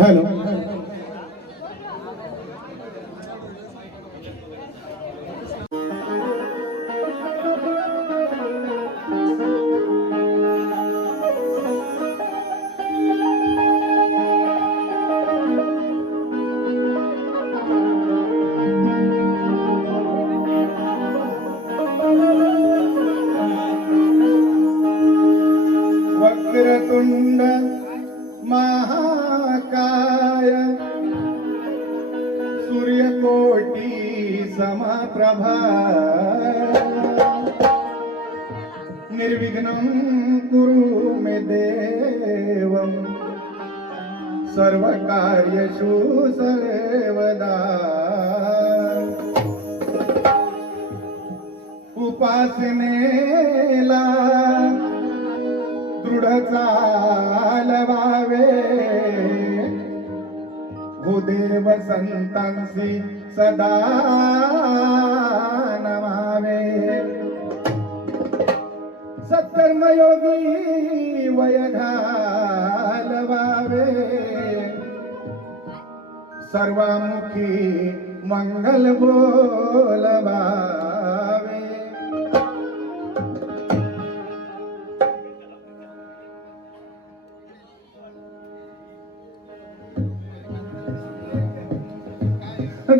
Hello. Vakratunda महाकाय सूर्यकोटी समप्रभा निर्विघ्नं कुरु मे देव सर्वकार्येषु सर्वदा. उपासनेला दृढ चालवावे भूदेव संतांसी सदा नमावे. सत्कर्मयोगी वय घालवावे सर्वामुखी मंगल बोलवावे.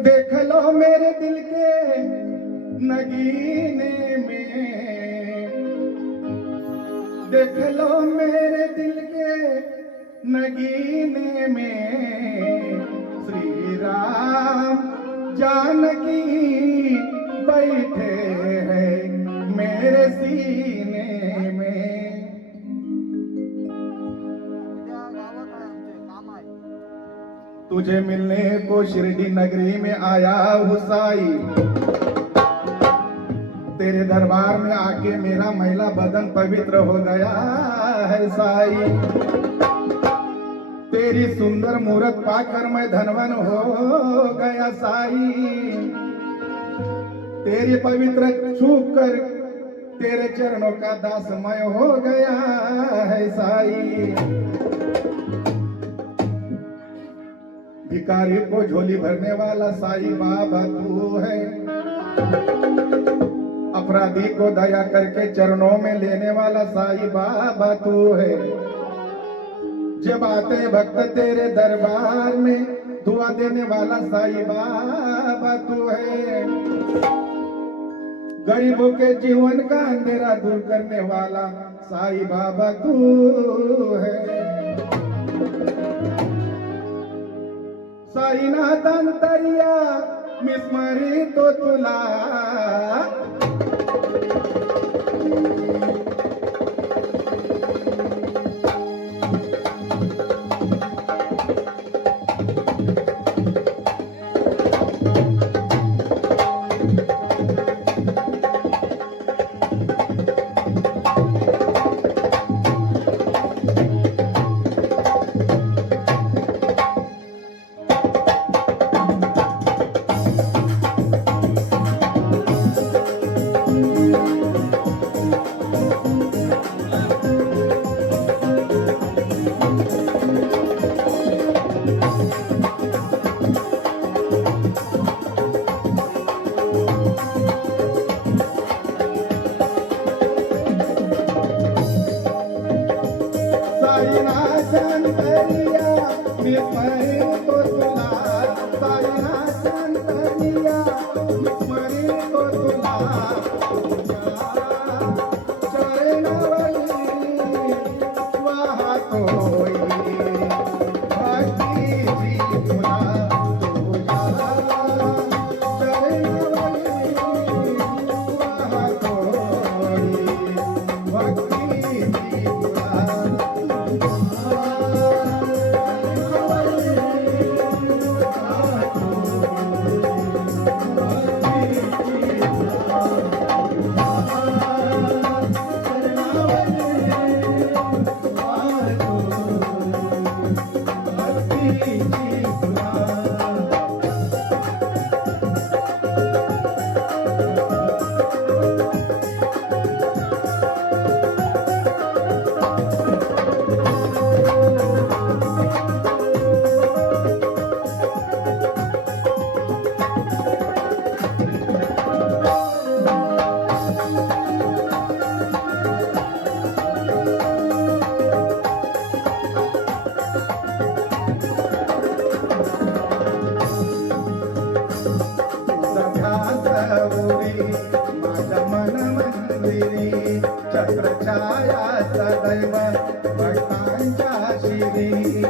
देख लो मेरे दिल के नगीने में, देख लो मेरे दिल के नगीने में श्री राम जानकी बैठे हैं मेरे सीने में. तुझे मिलने को शिरडी नगरी में आया हूँ साई, तेरे दरबार में आके मेरा मैला बदन पवित्र हो गया है साई. तेरी सुंदर मूरत पाकर मैं धनवन हो गया साई. तेरी पवित्र छूक कर तेरे चरणों का दास मैं हो गया है साई. भिखारी को झोली भरने वाला साई बाबा तू है, अपराधी को दया करके चरणों में लेने वाला साई बाबा तू है. जब आते भक्त तेरे दरबार में दुआ देने वाला साई बाबा तू है. गरीबों के जीवन का अंधेरा दूर करने वाला साई बाबा तू है. साईनाथ अंतर्या मी स्मरितो तुला, शिरी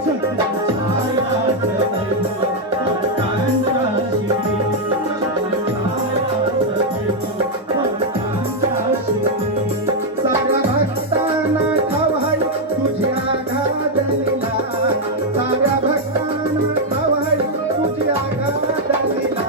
साऱ्या भक्तांना ठावाई तुझ्या गादलीला साऱ्या भक्तांना ठावाई तुझ्या गादलीला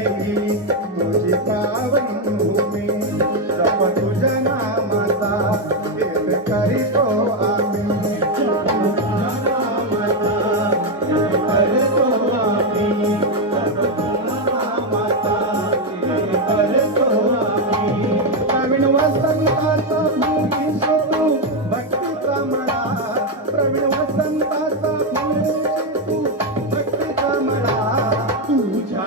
तुझी पावन भूमी जप तुझ्या नामाचा वेद करीतो आम्ही प्रवीण वसंताचा भूमी तू भक्तीचा मळा प्रवीण वसंताचा भूमी तू भक्तीचा मळा तुझ्या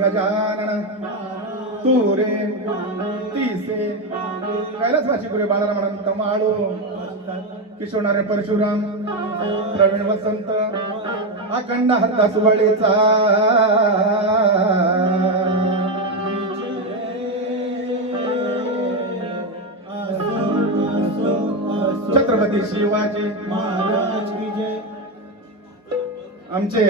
गजानन तू रे तीसे कैलासवासी गुरे बाळरामानंद माळू किशोरनारायण परशुराम प्रवीण वसंत अखंड हत्ता सुवळीचा छत्रपती शिवाजी महाराज की जय. आमचे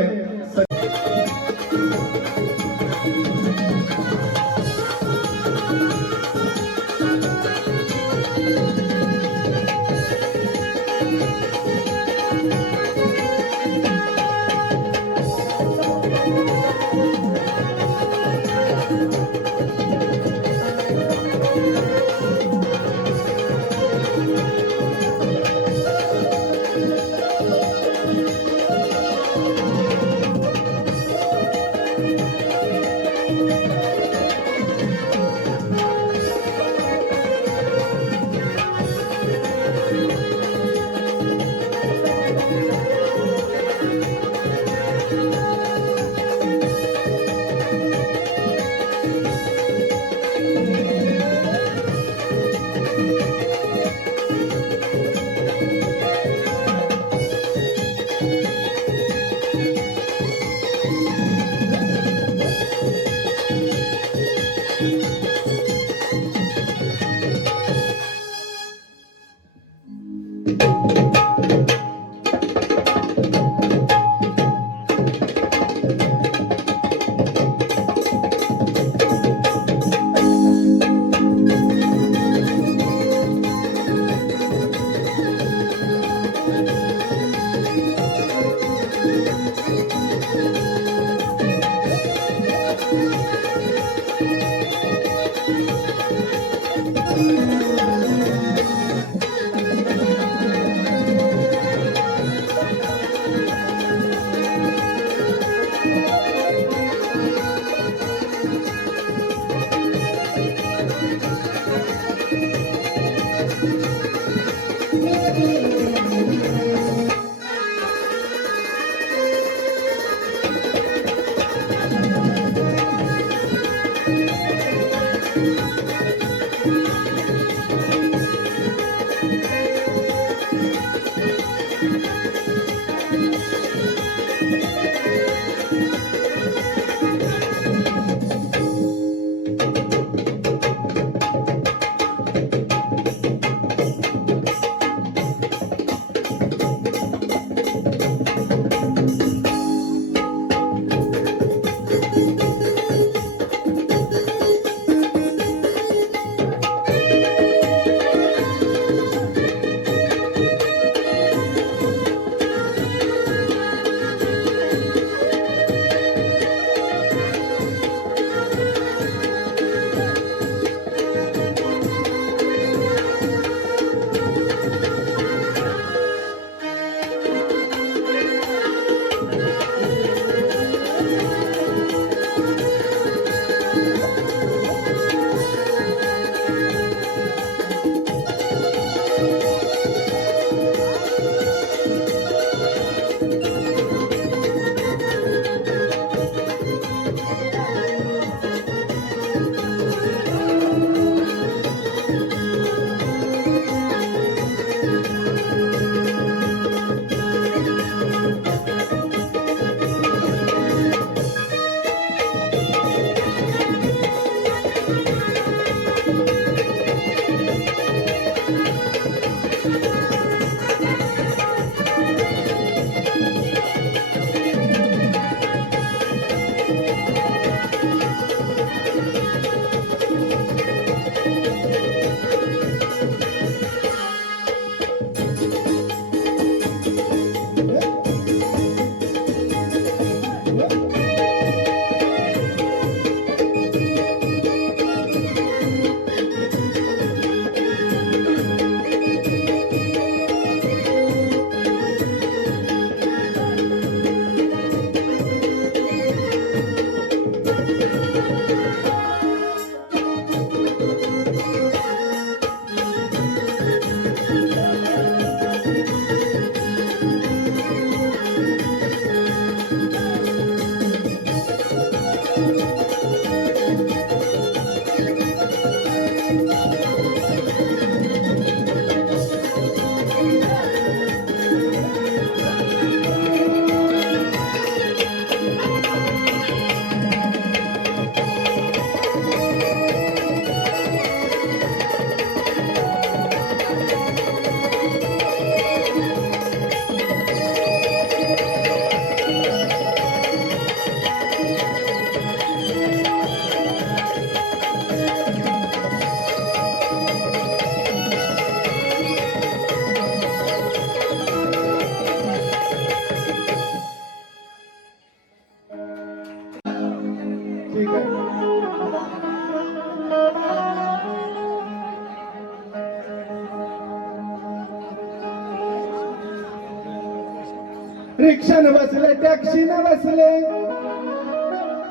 रिक्षान बसले टॅक्सीनं बसले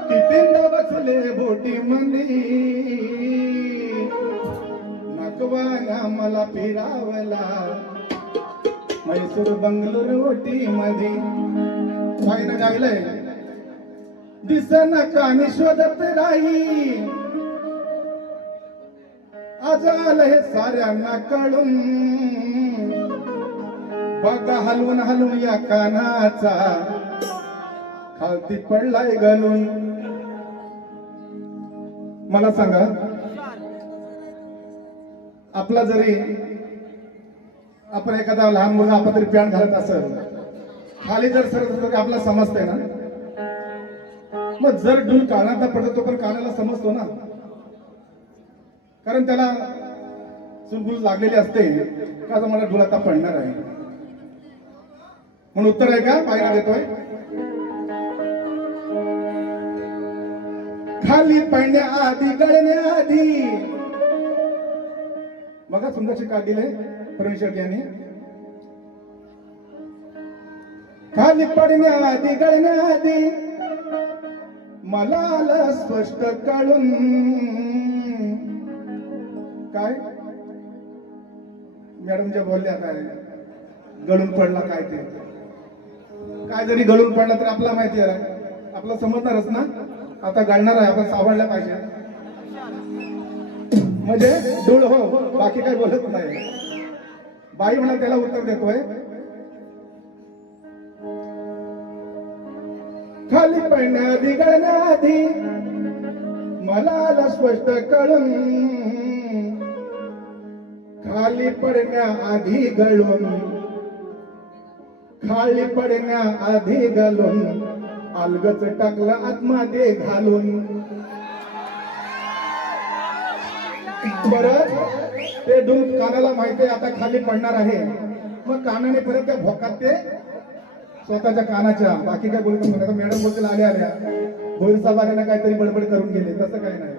कितींदा बसले बोटी मंदी नकवाना मला फिरावला मैसूर बंगलोर ओटी मध्ये पायनं गायलंय दिसन कानी शोधत राही आज आलं हे साऱ्यांना कळून बघा हलवून हलवून या कानाचा खालती पडलाय घालून. मला सांगा आपला जरी आपण एखादा लहान मुलगा आपण तरी पॅन्ट घालत असेल खाली जर सरत आपला समजतंय ना. मग जर डूल कानात पडतो तो पण कानाला समजतो ना कारण त्याला चुलबुल लागलेली असते का मला डूल आता पडणार आहे म्हणून उत्तर आहे का पायरा देतोय. खाली पडण्याआधी गळण्याआधी बघा सुंदरशी का दिले परमेश्वर यांनी. खाली पडण्याआधी गळण्याआधी मला आलं स्पष्ट कळून काय मॅडम ज्या बोलल्या काय गळून पडला काय ते काय जरी गळून पडला तर आपला माहिती आहे आपला समजणारच ना. आता गळणार आहे आपण सावडल्या पाहिजे म्हणजे धूळ हो बाकी काय बोलत नाही. बाई म्हणा त्याला उत्तर देतोय खाली पडण्याआधी गळण्याआधी मला आलं स्पष्ट कळून खाली पडण्याआधी गळून खाली पडण्याआधी गळून अलगच टाकलं आतमध्ये घालून. परत ते डूल कानाला माहितीये आता खाली पडणार आहे मग कानाने परत त्या भोकात ते स्वतःच्या कानाच्या बाकी काय बोलतो म्हणा मॅडम बोलतील आल्या आल्या भोईर साहेबांना काहीतरी बडबड करून गेले तसं काय नाही.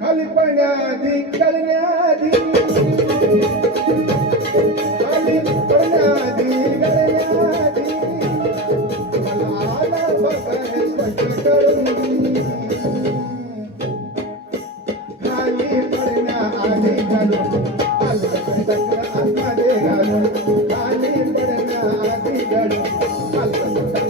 खाली पडण्याआधी गळण्याआधी खाली पडण्याआधी गळण्याआधी मला आलं बघा हे स्पष्ट कळून खाली पडण्याआधी घालून आतमध्ये घालून खाली पडण्याआधी घालून आतमध्ये घालून.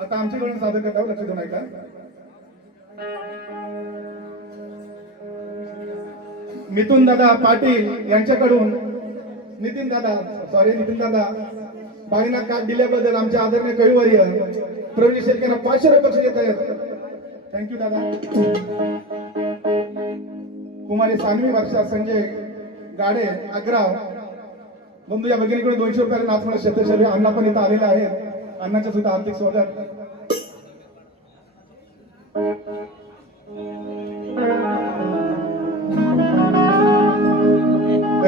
आता आमच्याकडून सादर करता लक्ष देऊन ऐका. मिथुन दादा पाटील यांच्याकडून नितीन दादा बाईंना कार्ड दिल्याबद्दल आमच्या आदरणीय कविवर्य प्रवीण शेळकेंना 500 रुपये बक्षीस देत आहेत. थँक्यू दादा. कुमारी सानवी वर्षा संजय गाडे अग्राव बंधू या भगिनीकडून 200 रुपयाला नाचमला शतशरी अण्णा पण इथं आलेला आहे. अण्णांचं सुद्धा हार्दिक स्वागत.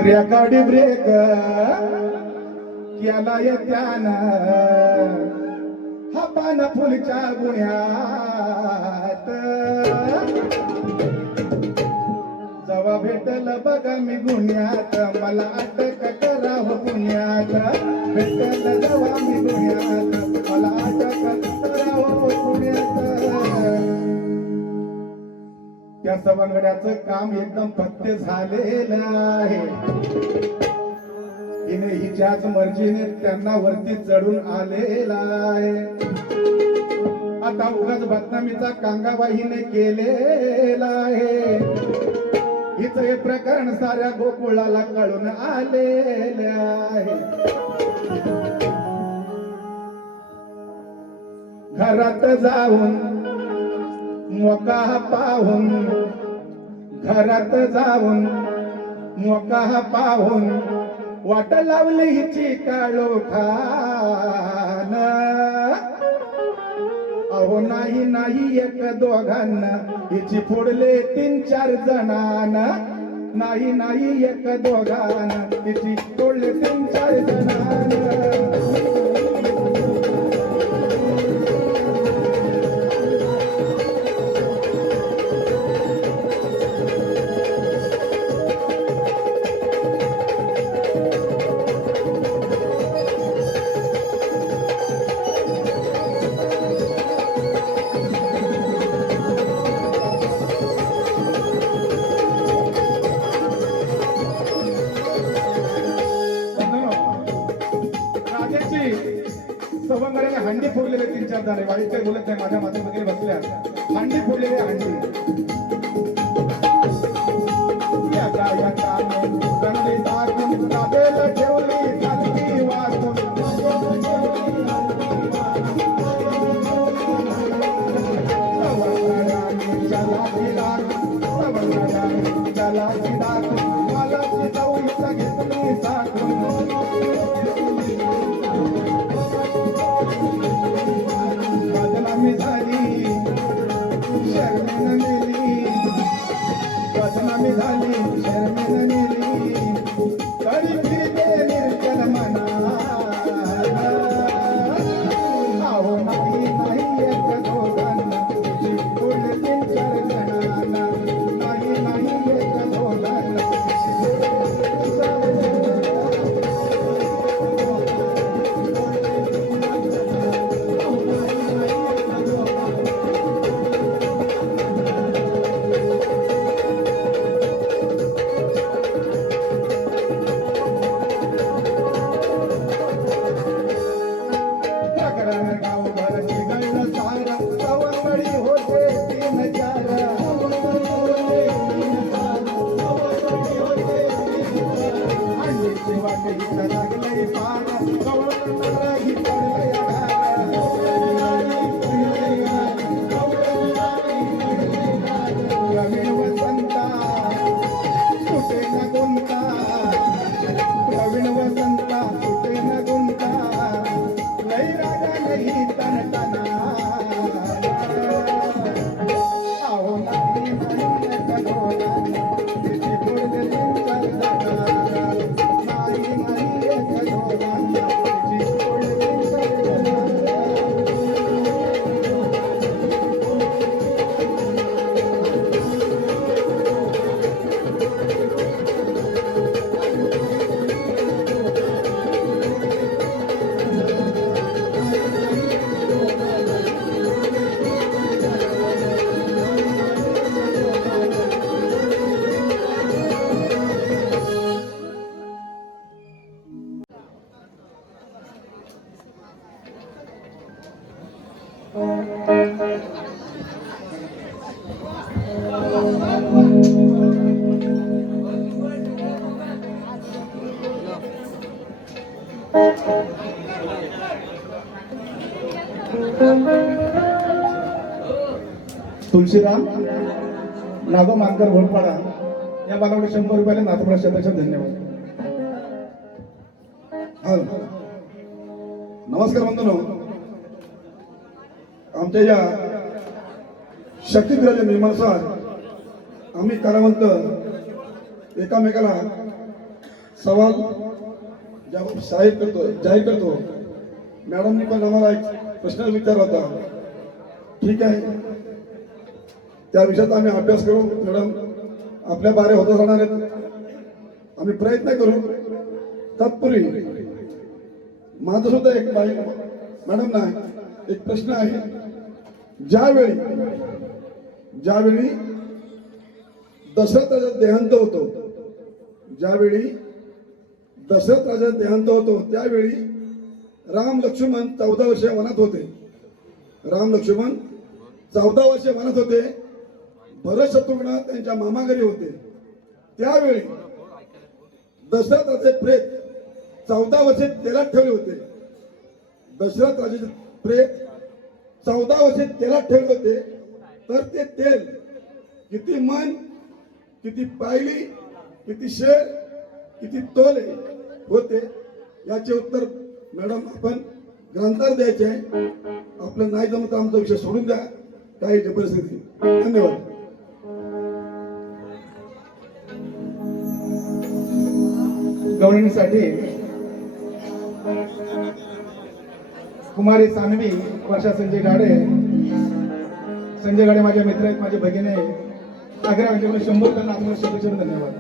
रेकॉर्ड ब्रेक केलाय त्यानं हा पाना फुलच्या गुन्ह्यात जवा भेटल बघा मी गुन्ह्यात मला अटक करावं पुण्यात भेटल जवा मी गुन्ह्यात मला अटक करावं पुण्यात. त्या सवंगड्याचं काम एकदम पत्ते झालेलं आहे. हिने हिच्याच मर्जीने त्यांना वरती चढून आलेला आहे. आता उगाच बदनामीचा कांगाबाईने केलेला आहे. हिचं हे प्रकरण साऱ्या गोकुळाला कळून आलेले आहे. घरात जाऊन मोका पाहून घरात जाऊन मोका पाहून वाट लावली हिची काळोखान. अहो नाही नाही एक दोघांना हिची फोडले 3-4 जणांना नाही नाही एक दोघांना तिची तोडले 3-4 जणांना. सवंगड्याने हंडी फोडलेले 3-4 जण वाईट काही बोलत नाही. माझ्या माते वगैरे बसल्या हंडी फोडलेले हंडी याचा याचा गणली टाकून ताबेल ठेवली खालती वाचून मला ती जाऊ इथं घेतली साठून बदनामी झाली शर्मेनं मेली बदनामी झाली शर्मेनं मेली तरी फिरते निर्जन मना आहो नाही नाही एक दोघांना तुझी तोडले 3-4 जणांना नाही नाही एक दोघांना तुलसीराम नागो मानकर घोडपाडा या बालाकडे 100 रुपयाला नाथपुरा क्षेत्राचे धन्यवाद. नमस्कार बंधूंनो, आमच्या या शक्तिपीठाच्या नियमानुसार आम्ही कलावंत एकामेकाला सवाल जाहीर करतो. मॅडमनी पण आम्हाला एक प्रश्न विचारला होता. ठीक आहे, त्या विषयात आम्ही अभ्यास करू. मॅडम आपल्या बारे होत राहणार आहेत, आम्ही प्रयत्न करू. तत्पूर्वी माझं सुद्धा एक मॅडम ना एक प्रश्न आहे. ज्यावेळी दशरथ राजा देहांत होतो, त्यावेळी राम लक्ष्मण 14 वर्ष वनात होते. भरत शत्रुघ्न त्यांच्या मामाघरी होते. त्यावेळी दशरथ राजे प्रेत 14 वर्षे तेलात ठेवले होते. तर ते तेल किती मन, किती पायली, किती शेर, किती तोले होते याचे उत्तर मॅडम आपण ग्रंथात द्यायचे आहे. आपलं नाही जमत आमचा विषय सोडून द्या, काही परिस्थिती. धन्यवाद. गवळणीसाठी कुमारी सानवी, वर्षा संजय गाडे. संजय गाडे माझे मित्र आहेत, माझे भगिनी आहेत. आग्रा यांच्याकडे 100 त्यांना आत्मशब्दचरण धन्यवाद.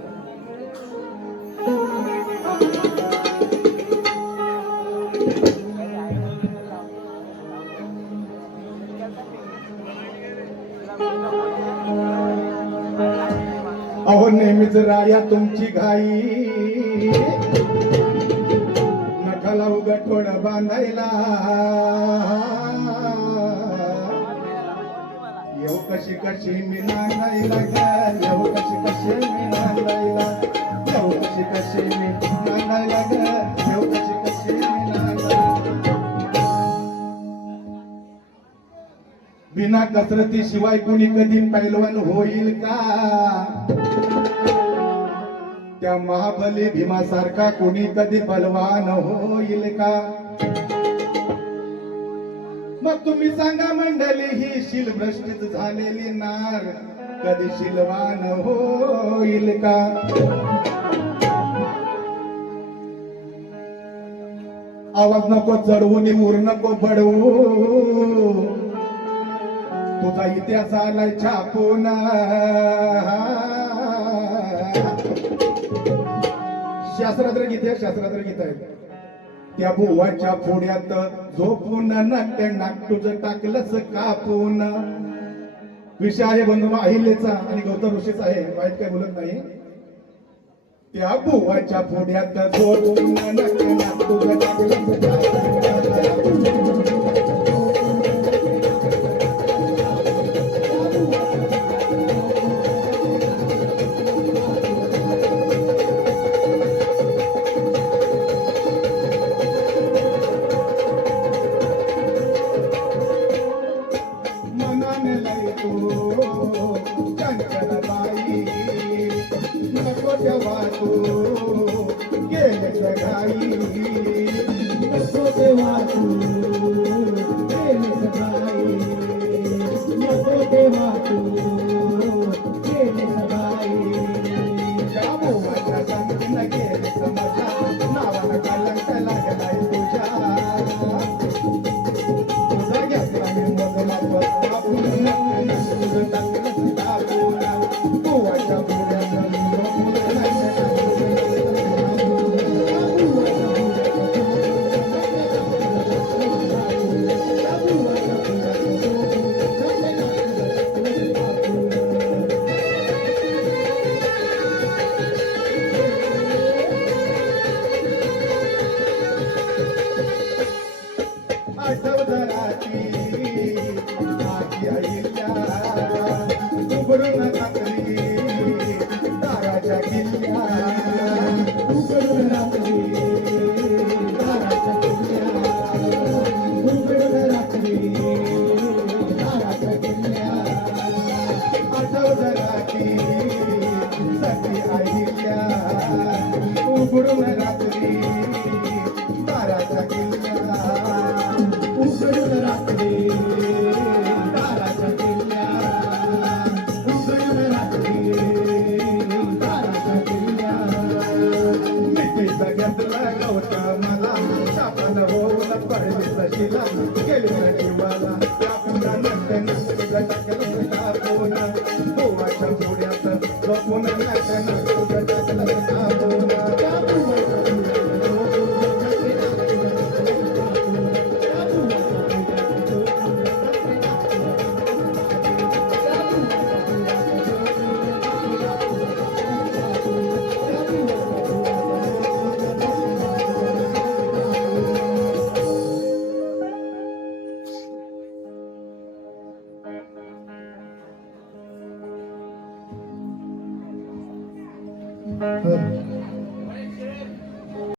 अहो नेहमीच राया तुमची घाई, नखाला उगा थोडा बांधायला. येऊ कशी कशी मी नांदायला ग, येऊ कशी कशी मी नांदायला, येऊ कशी कशी मी नांदायला ग, येऊ कशी कशी मी नांदायला. बिना कसरती शिवाय कुणी कधी पैलवान होईल का? त्या महाबली भीमासारखा कोणी कधी बलवान होईल का? मग तुम्ही सांगा मंडळी, ही शिलभ्रष्टीत झालेली नार कधी शिलवान होईल का? आवाज नको चढवून, मूर नको बडवू, तुझा इतिहास आलाय छापून. शास्त्रात्र गीत आहे, शास्त्रात्र गीत आहे. त्या बुवाच्या फोड्यात झोपून नट्य नाक तुझं टाकलंच कापून. विषय आहे बंधू अहिल्याचा आणि गौतम ऋषीचा आहे, वाईट काय बोलत नाही. त्या बुवाच्या फोड्यात झोपून नट्य नाक तुझं टाकलंच कापून.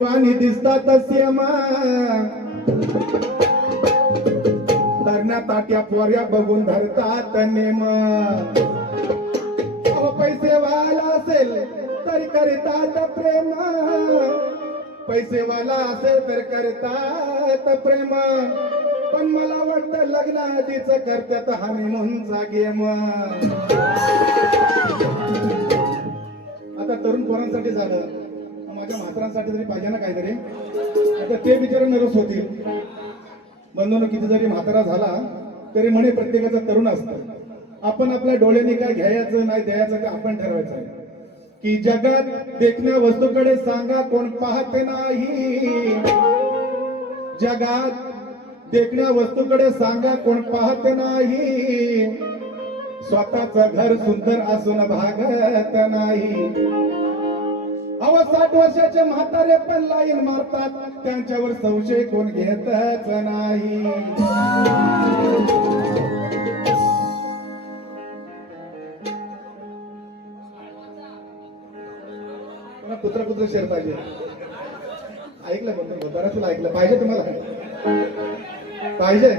पाणी दिसतात श्यामा, तरण्या ताट्या पोऱ्या बघून धरतात नेम. पैसे वाला असेल तर करतात प्रेम, पैसे वाला असेल तर करतात प्रेम. पण मला वाटतं लग्न आधीच करतात हनीमूनचा गेम. आता तरुण पोरांसाठी झालं, माझ्या म्हातारांसाठी तरी पाहिजे ना काहीतरी. आता ते बिचारे नरस होतील. बंधून किती जरी म्हातारा झाला तरी म्हणे प्रत्येकाचा तरुण असतं. आपण आपल्या डोळ्यांनी काय घ्यायचं नाही द्यायचं ते आपण ठरवायचं आहे. की जगात देखण्या वस्तूकडे सांगा कोण पाहत नाही. जगात देखण्या वस्तूकडे सांगा कोण पाहत नाही. स्वतःच घर सुंदर असून भागत नाही. 60 वर्षाचे म्हातारे पण लाईन मारतात, त्यांच्यावर संशय कोण घेतच नाही. कुत्र शेर पाहिजे. ऐकलं पण बराच ऐकलं पाहिजे. तुम्हाला पाहिजे.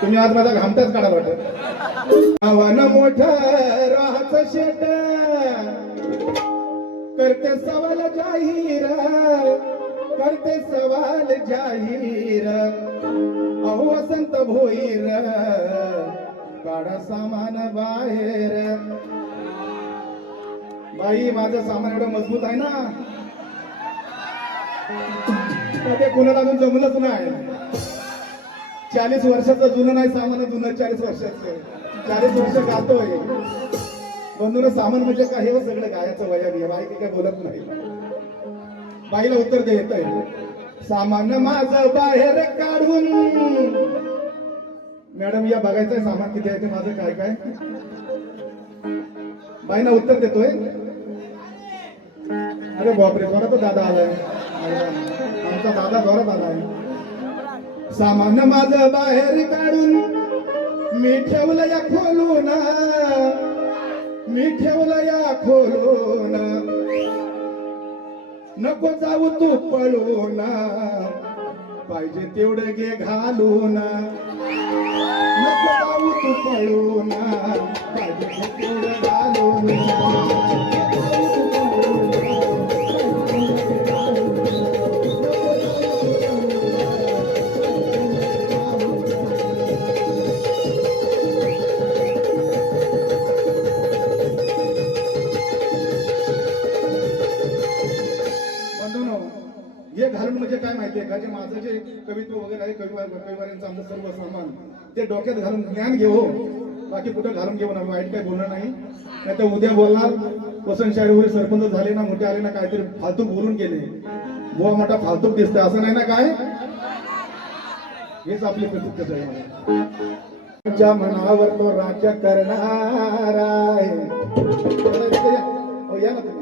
तुम्ही आज माझा घामटाच काढा वाटत. आव्हान मोठं राहाचं शेट करते सवाल जाहीर. करते सवाल जाहीर. अहो वसंत भोईर काढा सामान बाहेर. बाई माझं सामान एवढं मजबूत आहे ना ते कुणाला अजून जमलंच नाही. 40 वर्षाचं जुनं नाही सामान. जुनं 40 वर्षाचं. 40 वर्ष गातोय. बंधून सामान म्हणजे काय हे सगळं गायचं वय. बाई काय बोलत नाही. बाईला उत्तर देत आहे. सामान माझं बाहेर काढून. मॅडम या बघायचंय सामान किती आहे ते माझं काय काय. बाईना उत्तर देतोय. अरे बापरे जोरात दादा आलाय. आमचा दादा जोरात आलाय. सामान माझं बाहेर काढून मी ठेवलं या खोलून. मी ठेवलं या खोलून. नको जाऊ तू पळून. पाहिजे तेवढं घे घालून. नको जाऊ तू पळून. पाहिजे तेवढं घालून. हे घालून म्हणजे काय माहितीये का. जे माझं जे कवित्व वगैरे आहे कविवाऱ्यांचं आमचं सर्व सामान ते डोक्यात घालून ज्ञान घेऊ. बाकी कुठं घालून घेऊ ना. वाईट काय बोलणार नाही. नाही तर उद्या बोलणार वसंत शाळेवर सरपंच झाले ना मोठे आले ना काहीतरी फालतूक बोलून गेले. बुवा मोठा फालतूक दिसतोय असं नाही ना काय. हेच आपली प्रतीक आहे. मनावर तो राज्य करणार आहे. या ना तुम्ही.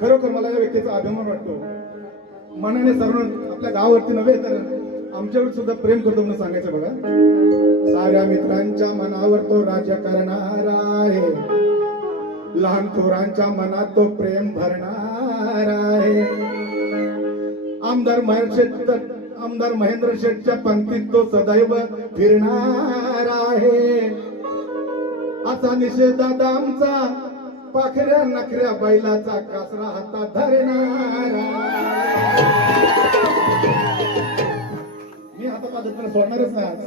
खरोखर मला या व्यक्तीचा अभिमान वाटतो. मनाने सर्व आपल्या गावावरती नव्हे तर आमच्यावर सुद्धा प्रेम करतो म्हणून सांगायचं बघा. साऱ्या मित्रांच्या मनावर तो राज्य करणार आहे. लहान थोरांच्या मनात तो प्रेम भरणार आहे. आमदार महेंद्र शेठच्या पंक्तीत तो सदैव फिरणार आहे. असा निषेध दादा आमचा पाखऱ्या नखऱ्या बैलाचा कासरा हातात धरणारा. मी हातात आदत सोडणारच नाही आज.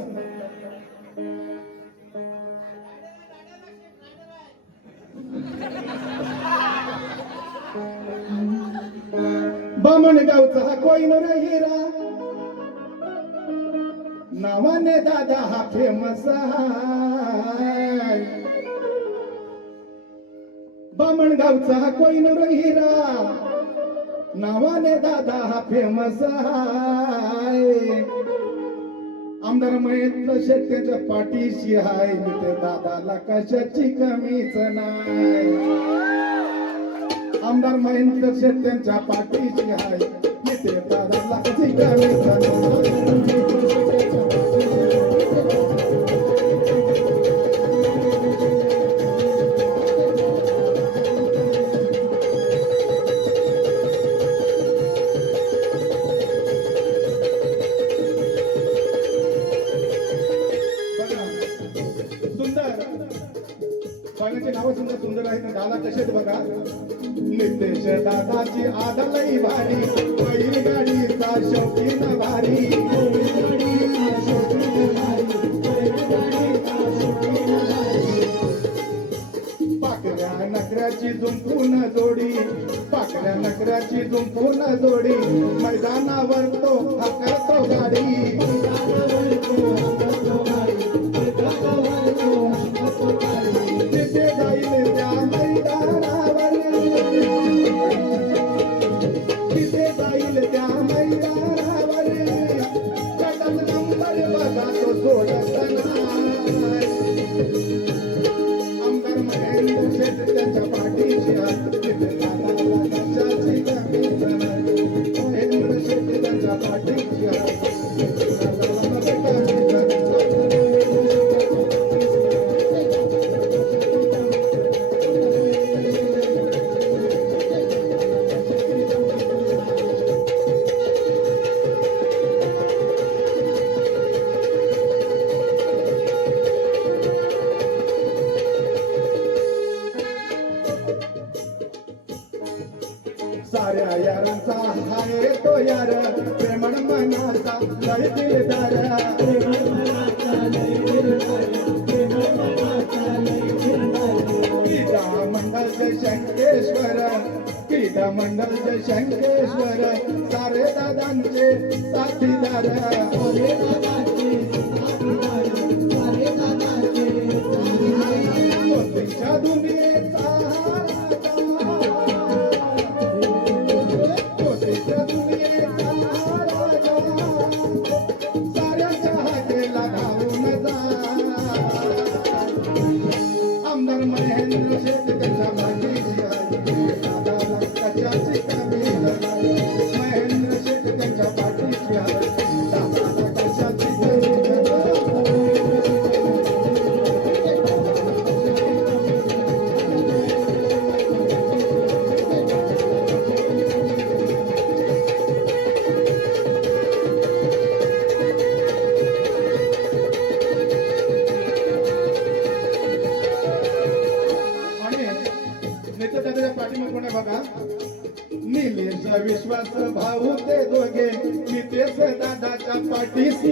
बामणगावचा हा कोयनूर हिरा नावाने दादा हा फेमस आहे. बामणगावचा हा कोयनूर हिरा नावाने दादा हा फेमस आहे. आमदार महेंद्र शेठ त्यांच्या पाठीशी आहे. मित्र दादाला कशाची कमीच नाही. आमदार महेंद्र शेठ त्यांच्या पाठीशी आहे. मित्र दादाला कशी कमीच नाही. नाव सुंदर सुंदर आहे. दादा कसे बघा. नितेश दादाची आदलई भारी. बैलगाडीचा शौकीन भारी. पाकऱ्या नखऱ्याची झुंप नखऱ्या नखऱ्याची जुंपून जोडी मैदानावर तो हा करतो गाडी तिथे जाईल त्या मैदानावर तिथे जाईल त्या मैदानावर कडक नंबर बघा तो सोडत नाही आमदार महेंद्र शेठ त्यांच्या पाठीशी आहे तिथे नानाला कशाची कमी नाही महेंद्र शेठ त्यांच्या पाठीशी आहे तिथे नानाला कशाची कमी नाही. साऱ्या यारांचा हाय तो यार प्रेमळ मनाचा लय दिलदार क्रीडा मंडल जय शंकेश्वर क्रीडा मंडल जय शंकेश्वर सारे दादांचे साथीदार मोतीच्या दुनियेचा मोतीच्या दुनियेचा राजा साऱ्याच्या हाकेला धावून जा आमदार महेंद्र शेठ त्यांच्या पाठीशी आहे दादाला कशाची कमी नाही महेंद्र शेठ त्यांच्या पाठीशी आहे दादाला कशाची कमी नाही. आणि नेते दादाच्या पाठीमागे कोण आहे बघा निलेश विश्वास भाऊ ते दोघे नितेश दादाच्या पाठीशी